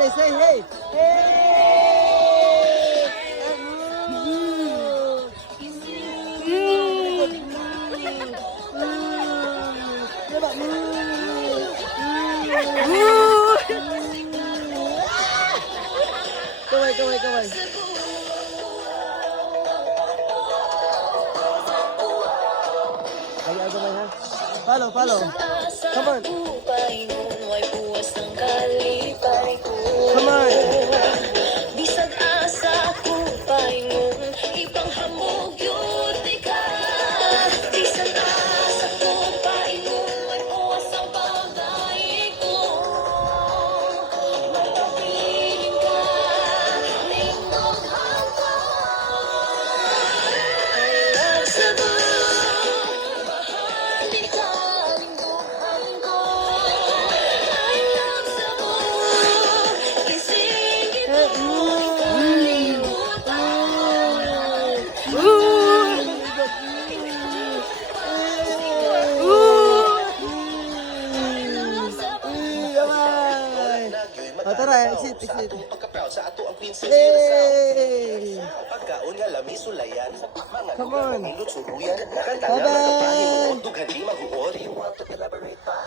Hey! Hey! Kaway, kaway, kaway. Ay, ay, kaway ha. Follow, follow. Come on. O oh, tara, exit, oh. exit. Sa atong pagkapaw, sa ato ang pinsan Hey! Ah. Ah, pagkaon nga lami sulayan, mga lugar na nilutsuruyan, nakantala na kapahin mo, dughan di maguori.